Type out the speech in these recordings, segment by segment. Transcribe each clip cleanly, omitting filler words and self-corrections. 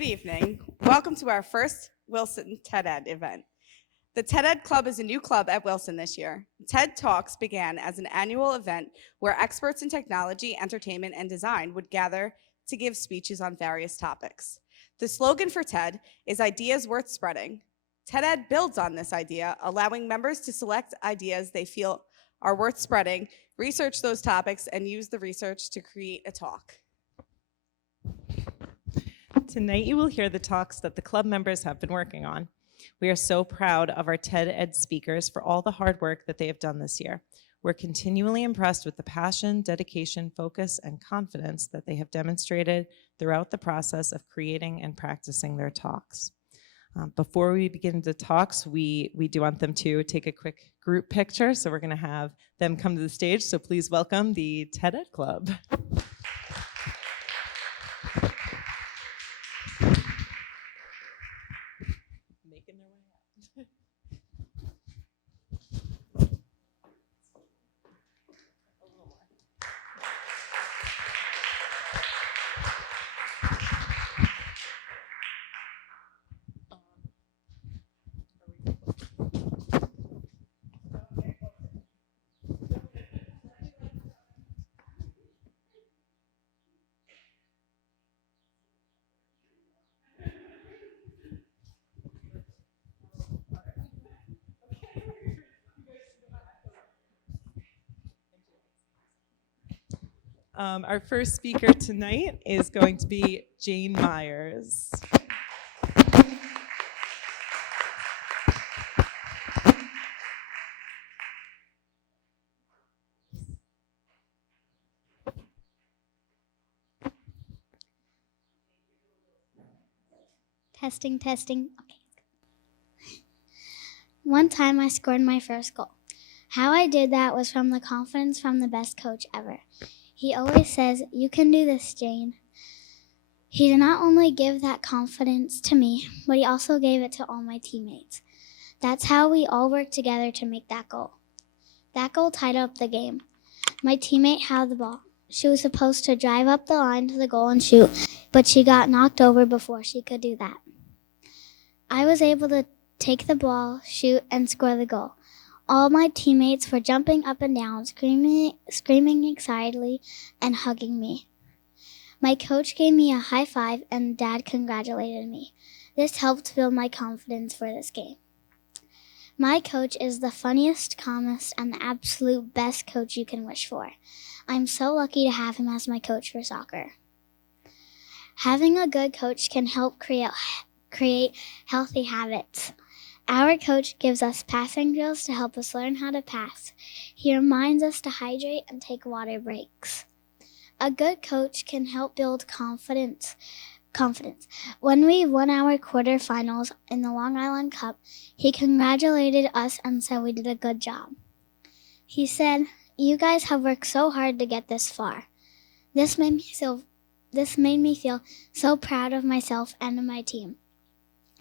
Good evening. Welcome to our first Wilson TED Ed event. The TED Ed Club is a new club at Wilson this year. TED Talks began as an annual event where experts in technology, entertainment, and design would gather to give speeches on various topics. The slogan for TED is Ideas Worth Spreading. TED Ed builds on this idea, allowing members to select ideas they feel are worth spreading, research those topics, and use the research to create a talk. Tonight you will hear the talks that the club members have been working on. We are so proud of our TED Ed speakers for all the hard work that they have done this year. We're continually impressed with the passion, dedication, focus, and confidence that they have demonstrated throughout the process of creating and practicing their talks. Before we begin the talks, we do want them to take a quick group picture, so we're going to have them come to the stage. So please welcome the TED Ed Club. Making their way out. A little more. Our first speaker tonight is going to be Jane Myers. Testing. Okay. One time I scored my first goal. How I did that was from the confidence from the best coach ever. He always says, "You can do this, Jane." He did not only give that confidence to me, but he also gave it to all my teammates. That's how we all worked together to make that goal. That goal tied up the game. My teammate had the ball. She was supposed to drive up the line to the goal and shoot, but she got knocked over before she could do that. I was able to take the ball, shoot, and score the goal. All my teammates were jumping up and down, screaming excitedly, and hugging me. My coach gave me a high five, and Dad congratulated me. This helped build my confidence for this game. My coach is the funniest, calmest, and the absolute best coach you can wish for. I'm so lucky to have him as my coach for soccer. Having a good coach can help create healthy habits. Our coach gives us passing drills to help us learn how to pass. He reminds us to hydrate and take water breaks. A good coach can help build confidence. When we won our quarterfinals in the Long Island Cup, he congratulated us and said we did a good job. He said, "You guys have worked so hard to get this far." This made me feel so proud of myself and of my team.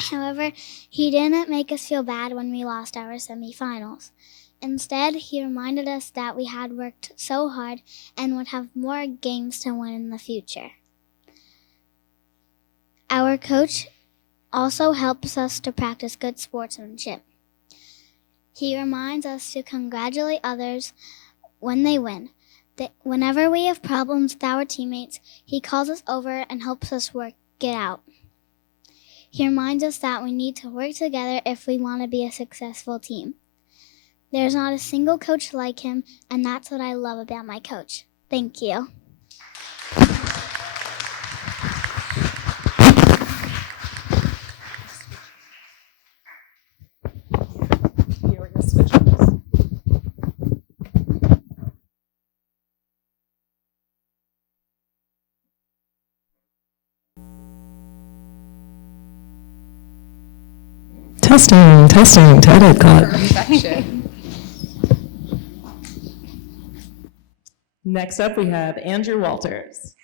However, he didn't make us feel bad when we lost our semifinals. Instead, he reminded us that we had worked so hard and would have more games to win in the future. Our coach also helps us to practice good sportsmanship. He reminds us to congratulate others when they win. Whenever we have problems with our teammates, he calls us over and helps us work it out. He reminds us that we need to work together if we want to be a successful team. There's not a single coach like him, and that's what I love about my coach. Thank you. Here we're going to switch this. Testing, TED Ed Club. Perfection. Next up, we have Andrew Walters.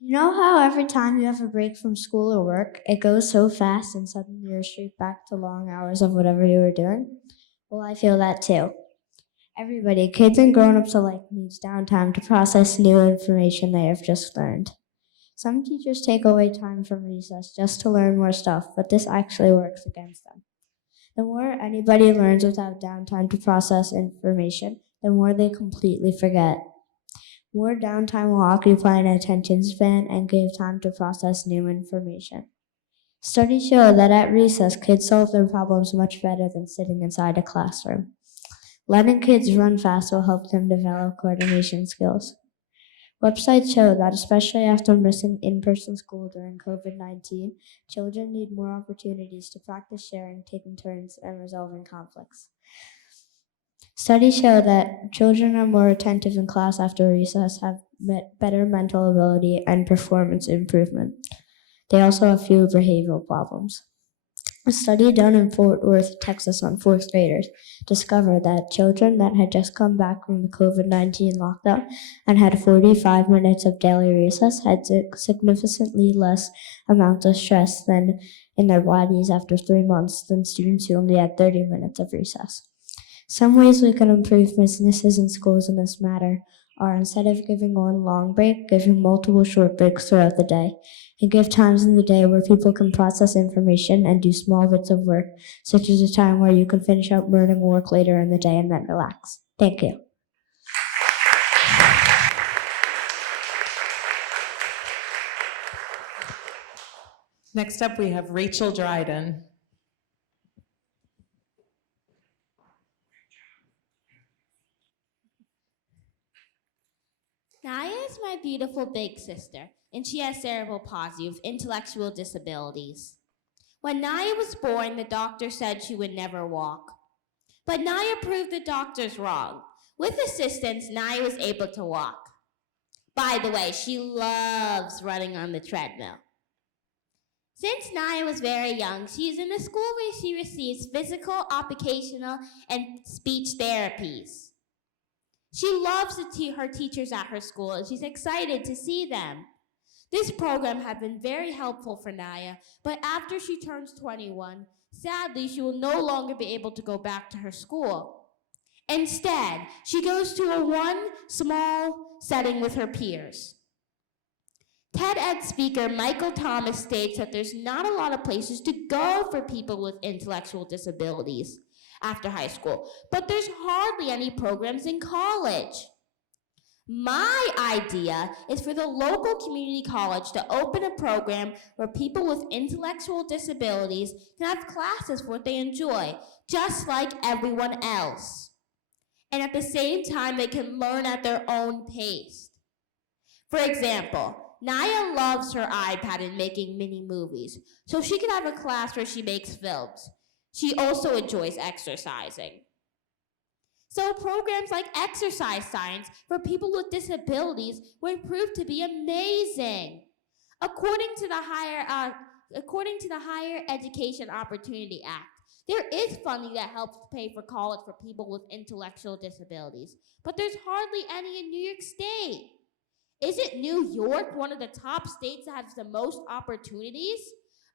You know how every time you have a break from school or work, it goes so fast and suddenly you're straight back to long hours of whatever you were doing? Well, I feel that too. Everybody, kids and grown-ups alike, needs downtime to process new information they have just learned. Some teachers take away time from recess just to learn more stuff, but this actually works against them. The more anybody learns without downtime to process information, the more they completely forget. More downtime will occupy an attention span and give time to process new information. Studies show that at recess, kids solve their problems much better than sitting inside a classroom. Letting kids run fast will help them develop coordination skills. Websites show that especially after missing in-person school during COVID-19, children need more opportunities to practice sharing, taking turns, and resolving conflicts. Studies show that children are more attentive in class after recess, have better mental ability, and performance improvement. They also have fewer behavioral problems. A study done in Fort Worth, Texas on fourth graders discovered that children that had just come back from the COVID-19 lockdown and had 45 minutes of daily recess had significantly less amount of stress than in their bodies after 3 months than students who only had 30 minutes of recess. Some ways we can improve businesses and schools in this matter are, instead of giving one long break, giving multiple short breaks throughout the day, and give times in the day where people can process information and do small bits of work, such as a time where you can finish up learning work later in the day and then relax. Thank you. Next up, we have Rachel Dryden. Naya is my beautiful big sister, and she has cerebral palsy with intellectual disabilities. When Naya was born, the doctor said she would never walk. But Naya proved the doctors wrong. With assistance, Naya was able to walk. By the way, she loves running on the treadmill. Since Naya was very young, she is in a school where she receives physical, occupational, and speech therapies. She loves her teachers at her school, and she's excited to see them. This program has been very helpful for Naya, but after she turns 21, sadly, she will no longer be able to go back to her school. Instead, she goes to one small setting with her peers. TED Ed speaker Michael Thomas states that there's not a lot of places to go for people with intellectual disabilities after high school, but there's hardly any programs in college. My idea is for the local community college to open a program where people with intellectual disabilities can have classes for what they enjoy, just like everyone else. And at the same time, they can learn at their own pace. For example, Naya loves her iPad and making mini movies, so she can have a class where she makes films. She also enjoys exercising. So programs like exercise science for people with disabilities would prove to be amazing. According to the Higher Education Opportunity Act, there is funding that helps pay for college for people with intellectual disabilities, but there's hardly any in New York State. Isn't New York one of the top states that has the most opportunities?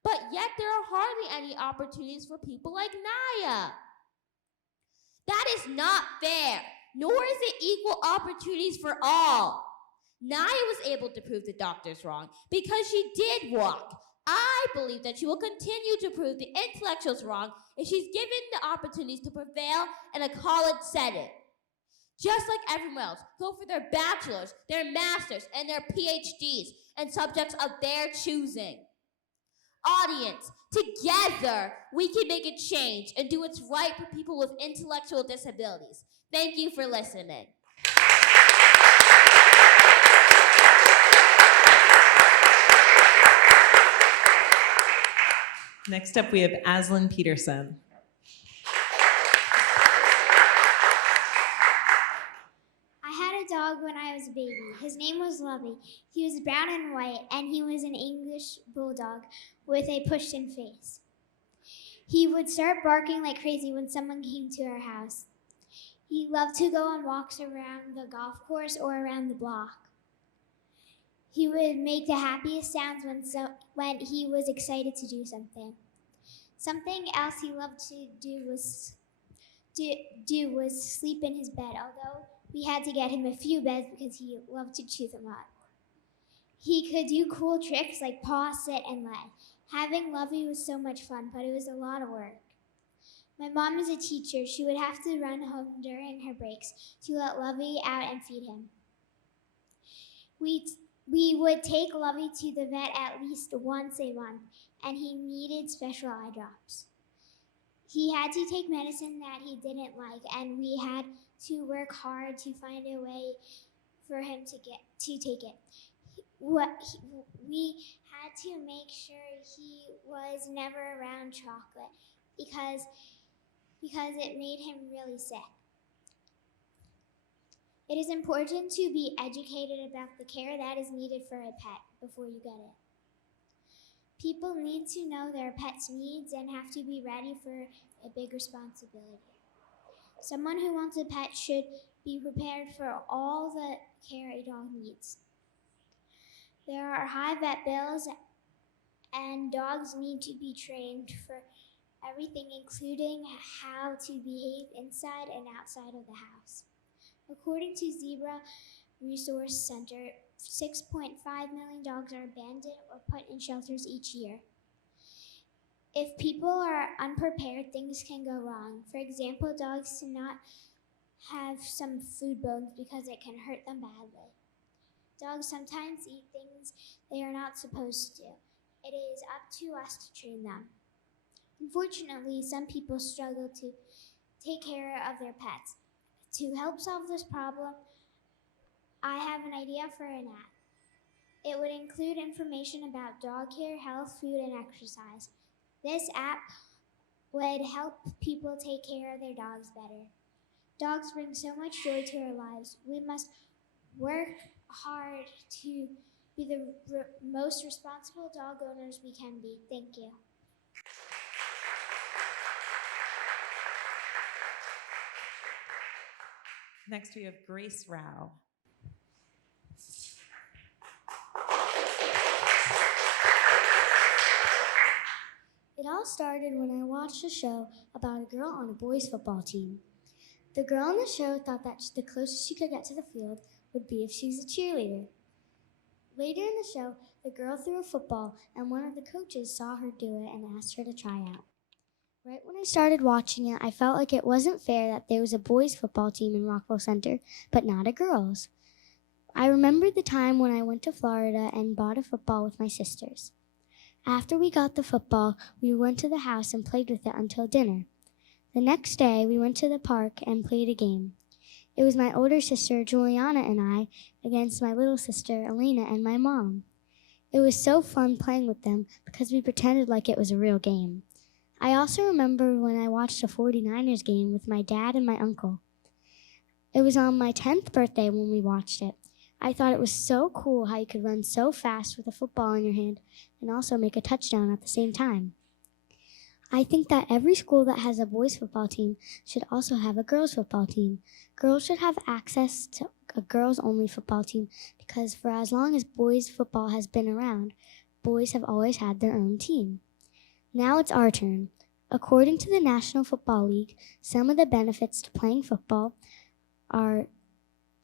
But yet there are hardly any opportunities for people like Naya. That is not fair, nor is it equal opportunities for all. Naya was able to prove the doctors wrong because she did walk. I believe that she will continue to prove the intellectuals wrong if she's given the opportunities to prevail in a college setting. Just like everyone else, go for their bachelor's, their master's, and their PhDs in subjects of their choosing. Audience, together we can make a change and do what's right for people with intellectual disabilities. Thank you for listening. Next up, we have Aslan Peterson. I had a dog when I was a baby. His name was Lovey. He was brown and white, and he was an English bulldog with a pushed-in face. He would start barking like crazy when someone came to our house. He loved to go on walks around the golf course or around the block. He would make the happiest sounds when he was excited to do something. Something else he loved to do was do was sleep in his bed, although we had to get him a few beds because he loved to chew them up. He could do cool tricks like paw, sit, and lay. Having Lovey was so much fun, but it was a lot of work. My mom is a teacher. She would have to run home during her breaks to let Lovey out and feed him. We would take Lovey to the vet at least once a month, and he needed special eye drops. He had to take medicine that he didn't like, and we had to work hard to find a way for him to take it. We had to make sure he was never around chocolate because it made him really sick. It is important to be educated about the care that is needed for a pet before you get it. People need to know their pet's needs and have to be ready for a big responsibility. Someone who wants a pet should be prepared for all the care a dog needs. There are high vet bills, and dogs need to be trained for everything, including how to behave inside and outside of the house. According to Zebra Resource Center, 6.5 million dogs are abandoned or put in shelters each year. If people are unprepared, things can go wrong. For example, dogs cannot have some food bones because it can hurt them badly. Dogs sometimes eat things they are not supposed to. It is up to us to train them. Unfortunately, some people struggle to take care of their pets. To help solve this problem, I have an idea for an app. It would include information about dog care, health, food, and exercise. This app would help people take care of their dogs better. Dogs bring so much joy to our lives. We must work hard to be the most responsible dog owners we can be. Thank you. Next, we have Grace Rao. It all started when I watched a show about a girl on a boys' football team. The girl on the show thought that the closest she could get to the field would be if she was a cheerleader. Later in the show, the girl threw a football, and one of the coaches saw her do it and asked her to try out. Right when I started watching it, I felt like it wasn't fair that there was a boys' football team in Rockville Center, but not a girls'. I remembered the time when I went to Florida and bought a football with my sisters. After we got the football, we went to the house and played with it until dinner. The next day, we went to the park and played a game. It was my older sister, Juliana, and I against my little sister, Elena, and my mom. It was so fun playing with them because we pretended like it was a real game. I also remember when I watched a 49ers game with my dad and my uncle. It was on my 10th birthday when we watched it. I thought it was so cool how you could run so fast with a football in your hand and also make a touchdown at the same time. I think that every school that has a boys' football team should also have a girls' football team. Girls should have access to a girls-only football team because for as long as boys' football has been around, boys have always had their own team. Now it's our turn. According to the National Football League, some of the benefits to playing football are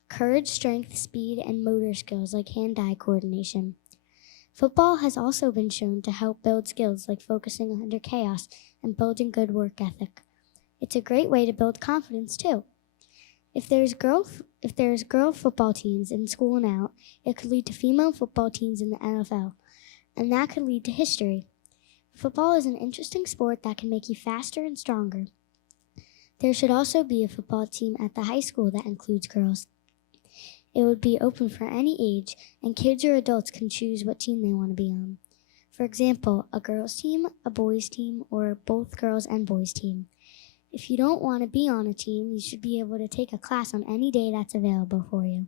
courage, strength, speed, and motor skills like hand-eye coordination. Football has also been shown to help build skills like focusing under chaos and building good work ethic. It's a great way to build confidence too. If there's girl football teams in school and out, it could lead to female football teams in the NFL, and that could lead to history. Football is an interesting sport that can make you faster and stronger. There should also be a football team at the high school that includes girls. It would be open for any age, and kids or adults can choose what team they want to be on. For example, a girls' team, a boys' team, or both girls and boys' team. If you don't want to be on a team, you should be able to take a class on any day that's available for you.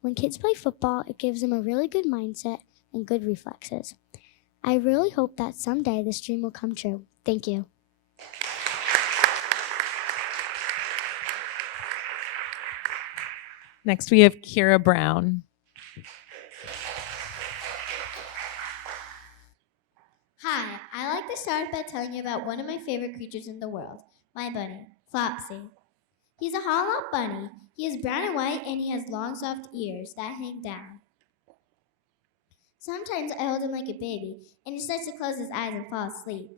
When kids play football, it gives them a really good mindset and good reflexes. I really hope that someday this dream will come true. Thank you. Next, we have Kira Brown. Hi, I like to start by telling you about one of my favorite creatures in the world, my bunny. Flopsy. He's a hollow bunny. He is brown and white and he has long soft ears that hang down. Sometimes I hold him like a baby and he starts to close his eyes and fall asleep.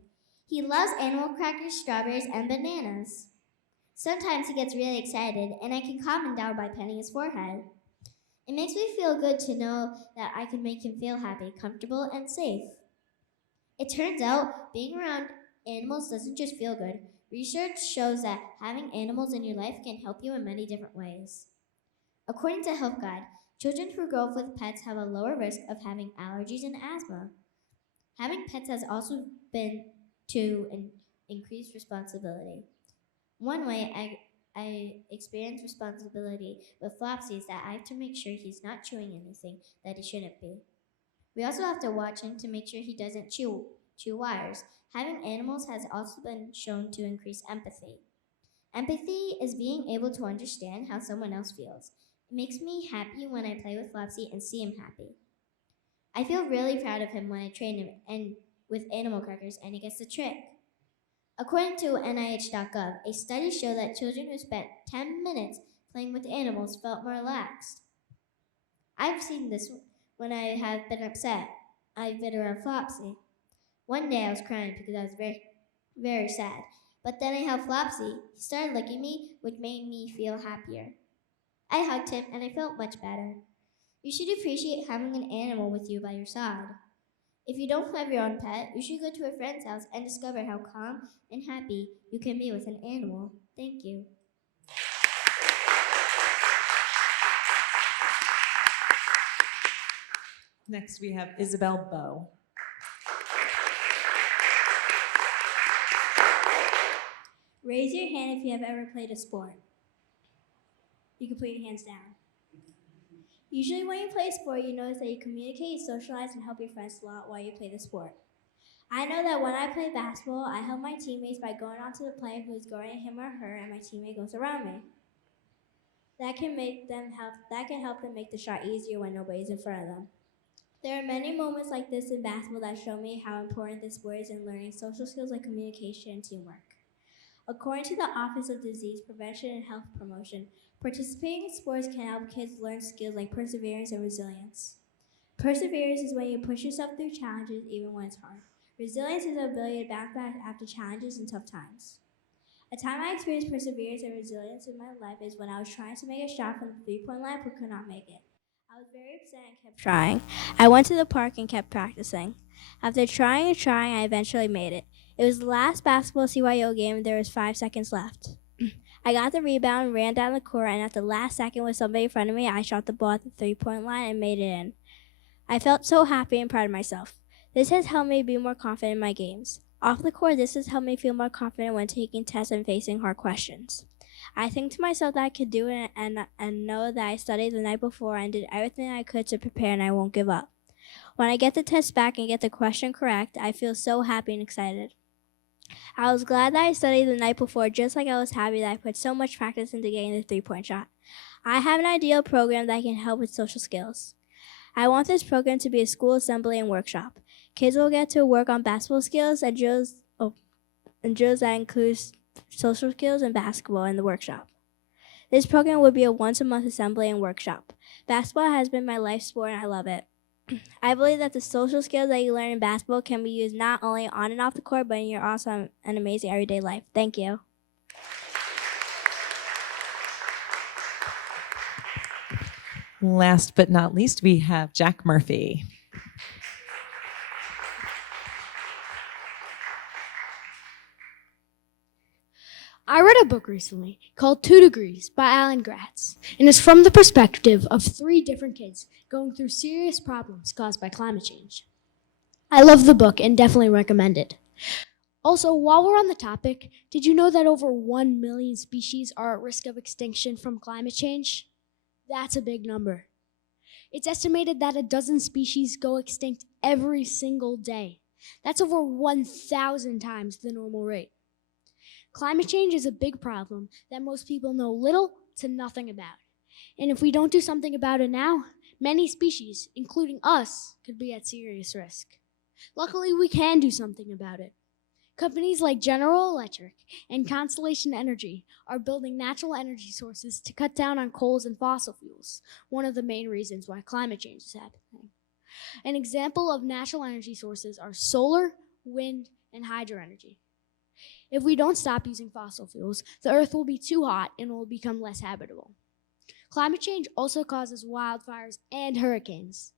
He loves animal crackers, strawberries, and bananas. Sometimes he gets really excited and I can calm him down by petting his forehead. It makes me feel good to know that I can make him feel happy, comfortable, and safe. It turns out being around animals doesn't just feel good. Research shows that having animals in your life can help you in many different ways. According to Health Guide, children who grow up with pets have a lower risk of having allergies and asthma. Having pets has also been to increase responsibility. One way I experience responsibility with Flopsy is that I have to make sure he's not chewing anything that he shouldn't be. We also have to watch him to make sure he doesn't chew wires. Having animals has also been shown to increase empathy. Empathy is being able to understand how someone else feels. It makes me happy when I play with Flopsy and see him happy. I feel really proud of him when I train him and with animal crackers and he gets the trick. According to NIH.gov, a study showed that children who spent 10 minutes playing with animals felt more relaxed. I've seen this when I have been upset. I've been around Flopsy. One day I was crying because I was very, very sad. But then I held Flopsy. He started licking me, which made me feel happier. I hugged him and I felt much better. You should appreciate having an animal with you by your side. If you don't have your own pet, you should go to a friend's house and discover how calm and happy you can be with an animal. Thank you. Next, we have Isabel Beau. Raise your hand if you have ever played a sport. You can put your hands down. Usually when you play a sport, you notice that you communicate, socialize, and help your friends a lot while you play the sport. I know that when I play basketball, I help my teammates by going onto the player who is guarding him or her, and my teammate goes around me. That can help them make the shot easier when nobody's in front of them. There are many moments like this in basketball that show me how important this sport is in learning social skills like communication and teamwork. According to the Office of Disease Prevention and Health Promotion, participating in sports can help kids learn skills like perseverance and resilience. Perseverance is when you push yourself through challenges even when it's hard. Resilience is the ability to bounce back after challenges and tough times. A time I experienced perseverance and resilience in my life is when I was trying to make a shot from the three-point line but could not make it. I was very upset and kept trying. I went to the park and kept practicing. After trying and trying, I eventually made it. It was the last basketball CYO game and there was 5 seconds left. I got the rebound, ran down the court, and at the last second with somebody in front of me, I shot the ball at the three-point line and made it in. I felt so happy and proud of myself. This has helped me be more confident in my games. Off the court, this has helped me feel more confident when taking tests and facing hard questions. I think to myself that I could do it and know that I studied the night before and did everything I could to prepare and I won't give up. When I get the test back and get the question correct, I feel so happy and excited. I was glad that I studied the night before, just like I was happy that I put so much practice into getting the three-point shot. I have an ideal program that can help with social skills. I want this program to be a school assembly and workshop. Kids will get to work on basketball skills and drills that include social skills and basketball in the workshop. This program will be a once-a-month assembly and workshop. Basketball has been my life sport and I love it. I believe that the social skills that you learn in basketball can be used not only on and off the court, but in your awesome and amazing everyday life. Thank you. Last but not least, we have Jack Murphy. I read a book recently called 2 Degrees by Alan Gratz, and it's from the perspective of 3 different kids going through serious problems caused by climate change. I love the book and definitely recommend it. Also, while we're on the topic, did you know that over 1 million species are at risk of extinction from climate change? That's a big number. It's estimated that a dozen species go extinct every single day. That's over 1,000 times the normal rate. Climate change is a big problem that most people know little to nothing about. And if we don't do something about it now, many species, including us, could be at serious risk. Luckily, we can do something about it. Companies like General Electric and Constellation Energy are building natural energy sources to cut down on coals and fossil fuels, one of the main reasons why climate change is happening. An example of natural energy sources are solar, wind, and hydro energy. If we don't stop using fossil fuels, the Earth will be too hot and will become less habitable. Climate change also causes wildfires and hurricanes.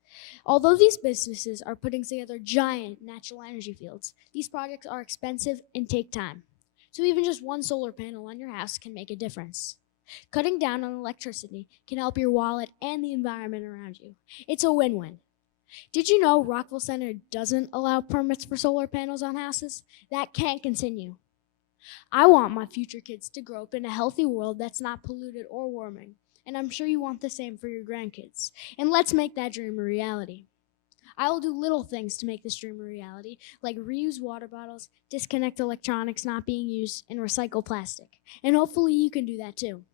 Although these businesses are putting together giant natural energy fields, these projects are expensive and take time. So even just one solar panel on your house can make a difference. Cutting down on electricity can help your wallet and the environment around you. It's a win-win. Did you know Rockville Center doesn't allow permits for solar panels on houses? That can't continue. I want my future kids to grow up in a healthy world that's not polluted or warming. And I'm sure you want the same for your grandkids. And let's make that dream a reality. I will do little things to make this dream a reality, like reuse water bottles, disconnect electronics not being used, and recycle plastic. And hopefully you can do that too.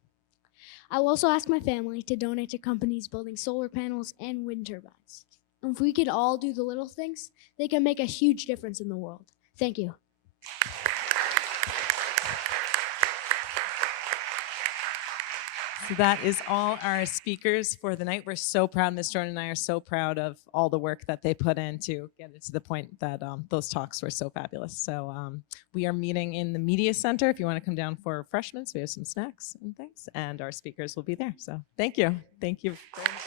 I will also ask my family to donate to companies building solar panels and wind turbines. And if we could all do the little things, they can make a huge difference in the world. Thank you. So that is all our speakers for the night. We're so proud, Ms. Jordan and I are so proud of all the work that they put in to get it to the point that those talks were so fabulous. So we are meeting in the Media Center if you want to come down for refreshments. We have some snacks and things, and our speakers will be there. So thank you. Thank you very much.